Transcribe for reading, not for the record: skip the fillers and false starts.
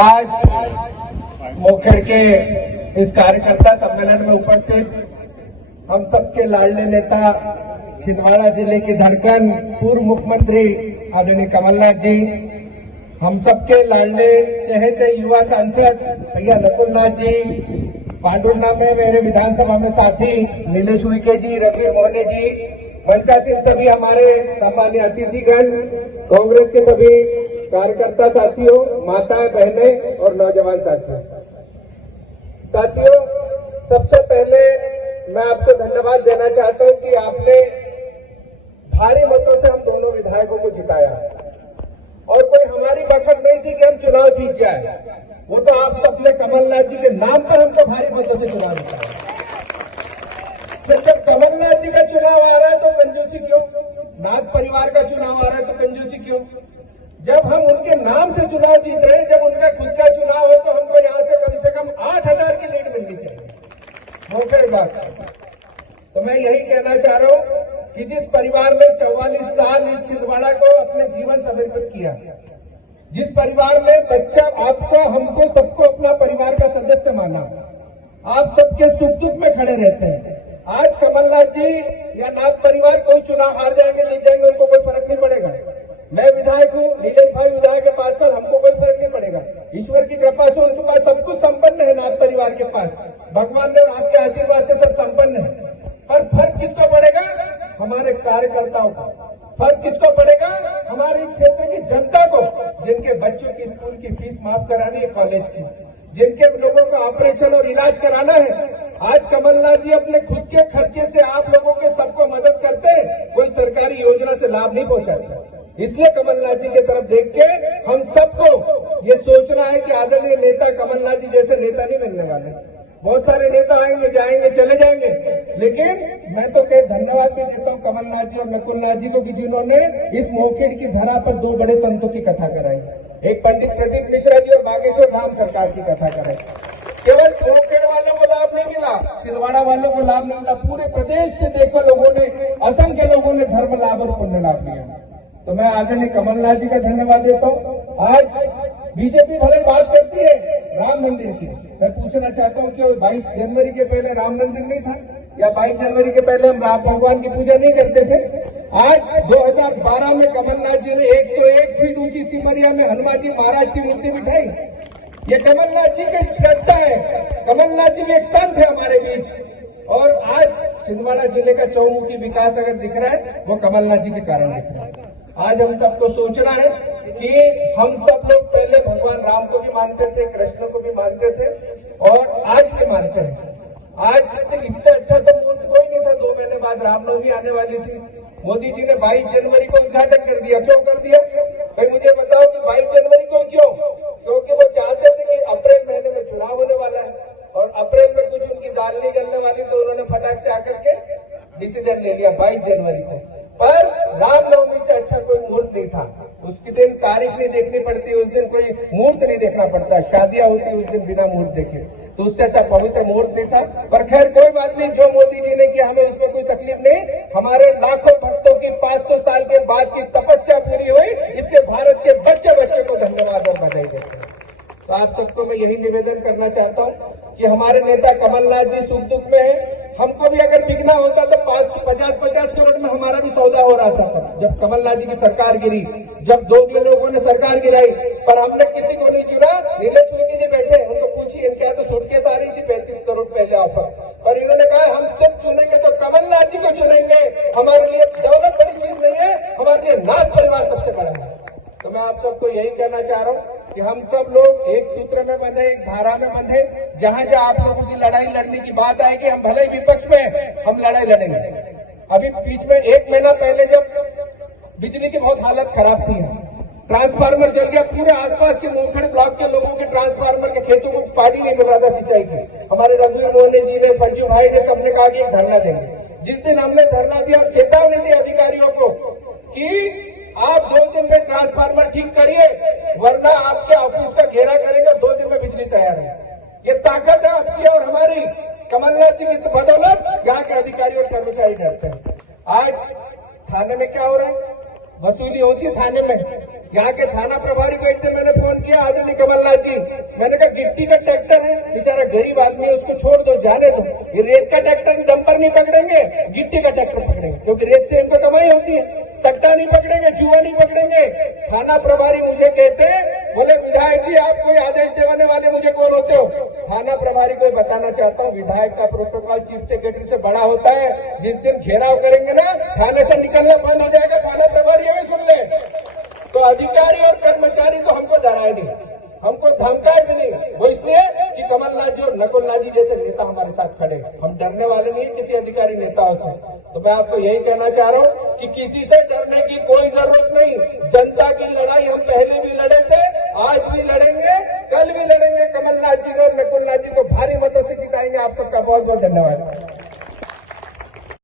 आज मोखेड़ के इस कार्यकर्ता सम्मेलन में उपस्थित हम सबके लाडले नेता, छिंदवाड़ा जिले की धड़कन, पूर्व मुख्यमंत्री आदरणीय कमलनाथ जी, हम सबके लाडले चहेते युवा सांसद भैया नकुलनाथ जी, पांडुरना में मेरे विधानसभा में साथी नीलेश उइके जी, रवि मोहने जी, मंचासीन सभी हमारे सम्मानीय अतिथिगण, कांग्रेस के सभी कार्यकर्ता साथियों, माताएं, बहनें और नौजवान साथियों, सबसे पहले मैं आपको धन्यवाद देना चाहता हूं कि आपने भारी मतों से हम दोनों विधायकों को जिताया और कोई हमारी बखत नहीं थी कि हम चुनाव जीत जाए। वो तो आप सबने कमलनाथ जी के नाम पर हमको भारी मतों से चुनाव जिताया। फिर जब कमलनाथ जी का चुनाव आ रहा है तो कंजूसी क्यों? नाथ परिवार का चुनाव आ रहा है तो कंजूसी क्यों? जब हम उनके नाम से चुनाव जीत रहे हैं, जब उनका खुद का चुनाव है तो हमको यहां से कम 8,000 की लीड मिलनी चाहिए। मोखेड़ बात। तो मैं यही कहना चाह रहा हूं कि जिस परिवार ने 44 साल इस छिंदवाड़ा को अपने जीवन समर्पित किया, जिस परिवार में बच्चा आपको, हमको, सबको अपना परिवार का सदस्य माना, आप सबके सुख दुख में खड़े रहते हैं। आज कमलनाथ जी या नाथ परिवार कोई चुनाव हार जाएंगे, जीत जाएंगे, उनको कोई फर्क नहीं पड़ेगा। मैं विधायक हूं, नीलेश भाई विधायक के पास, सर हमको कोई फर्क नहीं पड़ेगा। ईश्वर की कृपा से उनके पास सब कुछ संपन्न है, नाथ परिवार के पास भगवान ने आपके आशीर्वाद से सब संपन्न है। पर फर्क किसको पड़ेगा? हमारे कार्यकर्ताओं को। फर्क किसको पड़ेगा? हमारे क्षेत्र की जनता को, जिनके बच्चों की स्कूल की फीस माफ करानी है, कॉलेज की, जिनके लोगों को ऑपरेशन और इलाज कराना है। आज कमलनाथ जी अपने खुद के खर्चे से आप लोगों के सबको मदद करते हैं, कोई सरकारी योजना से लाभ नहीं पहुंचाते। इसलिए कमलनाथ जी की तरफ देख के हम सबको ये सोचना है कि आदरणीय नेता कमलनाथ जी जैसे नेता नहीं मिलने वाले। बहुत सारे नेता आएंगे, जाएंगे, चले जाएंगे, लेकिन मैं तो कई धन्यवाद भी देता हूं कमलनाथ जी और नकुलनाथ जी को कि जिन्होंने इस मोखेड़ की धरा पर दो बड़े संतों की कथा कराई। एक पंडित प्रदीप मिश्रा जी और बागेश्वर धाम सरकार की कथा कराई। केवल मोखेड़ वालों को लाभ नहीं मिला, छिंदवाड़ा वालों को लाभ नहीं मिला, पूरे प्रदेश से देखो लोगों ने, असंख्य लोगों ने धर्म लाभ और पुण्य लाभ लिया। तो मैं आदरणीय कमलनाथ जी का धन्यवाद देता हूं। आज बीजेपी भले बात करती है राम मंदिर की, मैं पूछना चाहता हूं कि 22 जनवरी के पहले राम मंदिर नहीं था, या 22 जनवरी के पहले हम राम भगवान की पूजा नहीं करते थे? आज 2012 में कमलनाथ जी ने 101 फीट ऊंची सिमरिया में हनुमान जी महाराज की मूर्ति बिठाई। ये कमलनाथ जी की श्रद्धा है। कमलनाथ जी भी एक संत है हमारे बीच। और आज छिंदवाड़ा जिले का चौमुखी विकास अगर दिख रहा है, वो कमलनाथ जी के कारण दिख रहा है। आज हम सबको सोचना है कि हम सब लोग पहले भगवान राम को भी मानते थे, कृष्ण को भी मानते थे और आज भी मानते हैं। आज इससे अच्छा तो मुहूर्त कोई नहीं था। 2 महीने बाद रामनवमी आने वाली थी। मोदी जी ने 22 जनवरी को उद्घाटन कर दिया। क्यों कर दिया? भाई मुझे बताओ कि 22 जनवरी को क्यों? क्योंकि वो चाहते थे कि अप्रैल महीने में चुनाव होने वाला है और अप्रैल में कुछ उनकी दाल नहीं गलने वाली, तो उन्होंने फटाक से आकर के डिसीजन ले लिया 22 जनवरी को। पर रामनवमी से अच्छा कोई मुहूर्त नहीं था। उसके दिन तारीख नहीं देखनी पड़ती, उस दिन कोई मुहूर्त नहीं देखना पड़ता, शादियां होती उस दिन बिना मुहूर्त देखे, तो उससे अच्छा पवित्र मुहूर्त नहीं था। पर खैर कोई बात नहीं, जो मोदी जी ने किया हमें उसमें कोई तकलीफ नहीं। हमारे लाखों भक्तों की 500 साल के बाद की तपस्या पूरी हुई, इसके भारत के बच्चे बच्चे को धन्यवाद और बधाई देते हैं। तो आप सबको मैं यही निवेदन करना चाहता हूं कि हमारे नेता कमलनाथ जी सुख दुख में है। हमको भी अगर बिकना होता तो 50 करोड़ में हमारा भी सौदा हो रहा था। जब कमलनाथ जी की सरकार गिरी, जब 2 लोगों ने सरकार गिराई, पर हमने किसी को नहीं चुना। नीलेश उइके जी बैठे, उनको पूछिए, इनके यहाँ तो सूटकेस आ रही थी 35 करोड़ पहले ऑफर, और इन्होंने कहा हम सब चुनेंगे तो कमलनाथ जी को चुनेंगे। हमारे लिए दौलत बड़ी चीज नहीं है, हमारे लिए नाथ परिवार सबसे बड़ा है। तो मैं आप सबको यही कहना चाह रहा हूं कि हम सब लोग एक सूत्र में बंधे, एक धारा में बंधे। जहां जहां आप लोगों की लड़ाई लड़ने की बात आएगी, हम भले ही विपक्ष में, हम लड़ाई लड़ेंगे। अभी बीच में 1 महीना पहले जब बिजली की बहुत हालत खराब थी, ट्रांसफार्मर जल गया, पूरे आसपास के मोखेड़ ब्लॉक के लोगों के ट्रांसफार्मर के खेतों को पानी नहीं मिल रहा था सिंचाई की। हमारे रवि मोहने जी ने, फंजू भाई ने, सबने कहा कि एक धरना देंगे। जिस दिन हमने धरना दिया, चेतावनी दी अधिकारियों को कि आप 2 दिन में ट्रांसफार्मर ठीक करिए, वरना आपके ऑफिस का घेरा करेंगे, 2 दिन में बिजली तैयार है। ये ताकत है आपकी और हमारी। कमलनाथ जी की बदौलत यहाँ के अधिकारी और कर्मचारी डरते हैं। आज थाने में क्या हो रहा है? वसूली होती है थाने में। यहाँ के थाना प्रभारी को एक दिन मैंने फोन किया, आदरणीय कमलनाथ जी, मैंने कहा गिट्टी का ट्रैक्टर है, बेचारा गरीब आदमी है, उसको छोड़ दो, जाने दो। ये रेत का ट्रैक्टर डंपर नहीं पकड़ेंगे, गिट्टी का ट्रैक्टर पकड़ेंगे, क्योंकि रेत से इनको कमाई होती है। सट्टा नहीं पकड़ेंगे, जुआ नहीं पकड़ेंगे। थाना प्रभारी मुझे कहते, बोले विधायक जी आप कोई आदेश देने वाले मुझे कौन होते हो? थाना प्रभारी को बताना चाहता हूँ, विधायक का प्रोटोकॉल चीफ सेक्रेटरी से बड़ा होता है। जिस दिन घेराव करेंगे ना, थाने से निकलना बंद हो जाएगा। थाना प्रभारी हमें सुन ले, तो अधिकारी और कर्मचारी तो हमको डराए नहीं, हमको धमकाए भी नहीं। वो इसलिए कि कमलनाथ जी और नकुलनाथ जी जैसे नेता हमारे साथ खड़े। हम डरने वाले नहीं किसी अधिकारी नेताओं से। तो मैं आपको यही कहना चाह रहा हूँ कि किसी से डरने की कोई जरूरत नहीं। जनता की लड़ाई हम पहले भी लड़े थे, आज भी लड़ेंगे, कल भी लड़ेंगे। कमलनाथ जी और नकुलनाथ जी को भारी मतों से जिताएंगे। आप सबका बहुत बहुत धन्यवाद।